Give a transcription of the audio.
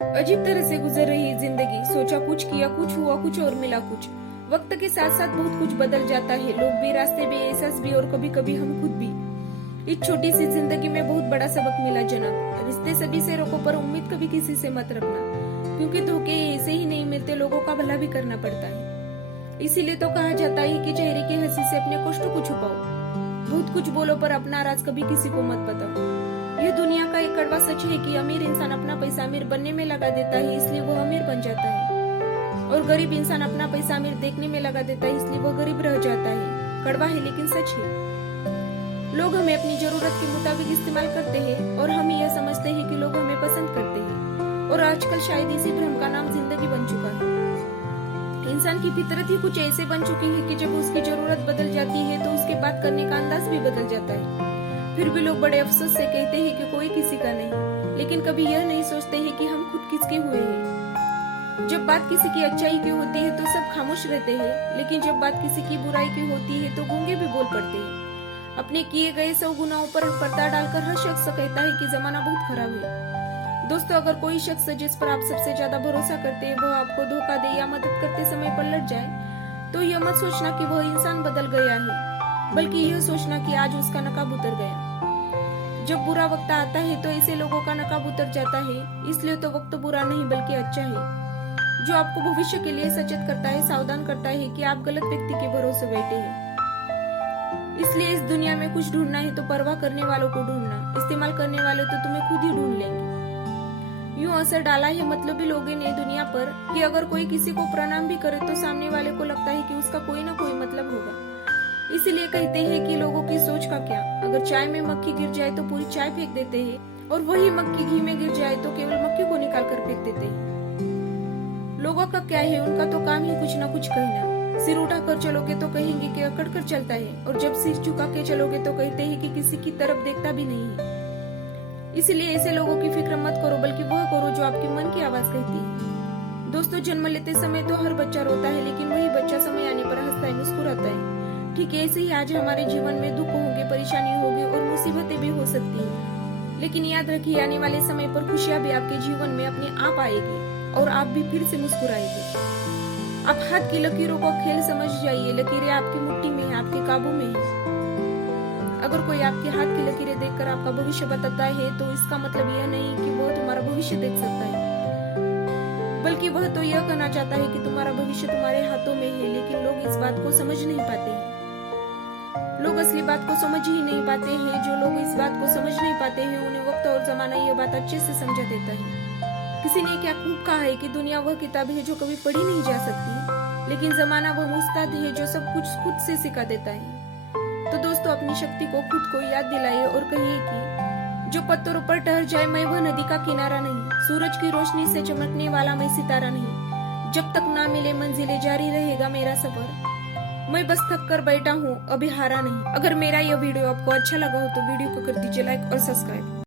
अजीब तरह से गुजर रही जिंदगी, सोचा कुछ, किया कुछ, हुआ कुछ और मिला कुछ। वक्त के साथ साथ बहुत कुछ बदल जाता है, लोग भी, रास्ते भी, एहसास भी और कभी कभी हम खुद भी। इस छोटी सी जिंदगी में बहुत बड़ा सबक मिला जनाब। रिश्ते सभी से रोको पर उम्मीद कभी किसी से मत रखना, क्योंकि धोखे ऐसे ही नहीं मिलते, लोगों का भला भी करना पड़ता है। इसीलिए तो कहा जाता है कि चेहरे की हंसी से अपने कष्टों को छुपाओ। बहुत कुछ बोलो पर अपना राज कभी किसी को मत बताओ। यह दुनिया का एक कड़वा सच है कि अमीर इंसान अपना पैसा अमीर बनने में लगा देता है, इसलिए वह अमीर बन जाता है, और गरीब इंसान अपना पैसा अमीर देखने में लगा देता है, इसलिए वह गरीब रह जाता है। कड़वा है लेकिन सच है। लोग हमें अपनी जरूरत के मुताबिक इस्तेमाल करते हैं और हम यह समझते हैं कि लोग हमें पसंद करते हैं, और आजकल शायद इसी भ्रम का नाम जिंदगी बन चुका है। इंसान की फितरत ही कुछ ऐसे बन चुकी है कि जब उसकी जरूरत बदल जाती है तो उसके बात करने का अंदाज भी बदल जाता है। फिर भी लोग बड़े अफसोस से कहते हैं कि कोई किसी का नहीं, लेकिन कभी यह नहीं सोचते हैं कि हम खुद किसके हुए हैं। जब बात किसी की अच्छाई की होती है तो सब खामोश रहते हैं, लेकिन जब बात किसी की बुराई की होती है तो गूंगे भी बोल पड़ते हैं। अपने किए गए 100 गुनाहों पर पर्दा डालकर हर शख्स कहता है कि जमाना बहुत खराब है। दोस्तों, अगर कोई शख्स जिस पर आप सबसे ज्यादा भरोसा करते हैं वो आपको धोखा दे या मदद करते समय पलट जाए, तो यह मत सोचना कि वह इंसान बदल गया है, बल्कि यह सोचना कि आज उसका नकाब उतर गया। जब बुरा वक्त आता है तो ऐसे लोगों का नकाब उतर जाता है, इसलिए तो वक्त बुरा नहीं बल्कि अच्छा है, जो आपको भविष्य के लिए सचेत करता है, सावधान करता है कि आप गलत व्यक्ति के भरोसे बैठे हैं। इसलिए इस दुनिया में कुछ ढूंढना है तो परवाह करने वालों को ढूंढना, इस्तेमाल करने वाले तो तुम्हें खुद ही ढूंढ लेंगे। यूं असर डाला है मतलबी लोगों ने दुनिया पर कि अगर कोई किसी को प्रणाम भी करे तो सामने वाले को लगता है कि उसका कोई ना कोई मतलब होगा। इसीलिए कहते हैं कि लोगों की सोच का क्या। अगर चाय में मक्खी गिर जाए तो पूरी चाय फेंक देते हैं, और वही मक्खी घी में गिर जाए तो केवल मक्खी को निकाल कर फेंक देते हैं। लोगों का क्या है, उनका तो काम ही कुछ न कुछ कहना। सिर उठा कर चलोगे तो कहेंगे कि अकड़ कर चलता है, और जब सिर झुका के चलोगे तो कहते हैं कि किसी की तरफ देखता भी नहीं है। इसलिए ऐसे लोगों की फिक्र मत करो, बल्कि वह करो जो आपके मन की आवाज कहती है। दोस्तों, जन्म लेते समय तो हर बच्चा रोता है, लेकिन वही बच्चा समय आने पर हंसता है, मुस्कुराता है। ठीक ऐसे ही आज हमारे जीवन में दुख होंगे, परेशानी होगी और मुसीबतें भी हो सकती हैं, लेकिन याद रखिए आने वाले समय पर खुशियां भी आपके जीवन में अपने आप आएगी और आप भी फिर से मुस्कुराएंगे। आप हाथ की लकीरों को खेल समझ जाइए, लकीरें आपकी मुट्ठी में है, आपके काबू में है। अगर कोई आपके हाथ की लकीरें देखकर आपका भविष्य बताता है तो इसका मतलब यह नहीं कि वह तुम्हारा भविष्य देख सकता है, बल्कि वह तो यह कहना चाहता है कि तुम्हारा भविष्य तुम्हारे हाथों में है। लेकिन लोग इस बात को समझ नहीं पाते हैं। लोग असली बात को समझ ही नहीं पाते हैं। जो लोग इस बात को समझ नहीं पाते हैं उन्हें वक्त और जमाना यह बात अच्छे से समझा देता है। किसी ने क्या खूब कहा है कि दुनिया वह किताब है जो कभी पढ़ी नहीं जा सकती, लेकिन जमाना वह उस्ताद है जो सब कुछ खुद से सिखा देता है। तो दोस्तों, अपनी शक्ति को खुद को याद दिलाइए और कहिए कि जो पत्थरों पर ठहर जाए मैं वह नदी का किनारा नहीं, सूरज की रोशनी से चमकने वाला मैं सितारा नहीं। जब तक ना मिले मंजिलें जारी रहेगा मेरा सफर, मैं बस थक कर बैठा हूँ, अभी हारा नहीं। अगर मेरा यह वीडियो आपको अच्छा लगा हो तो वीडियो को कर दीजिए लाइक और सब्सक्राइब।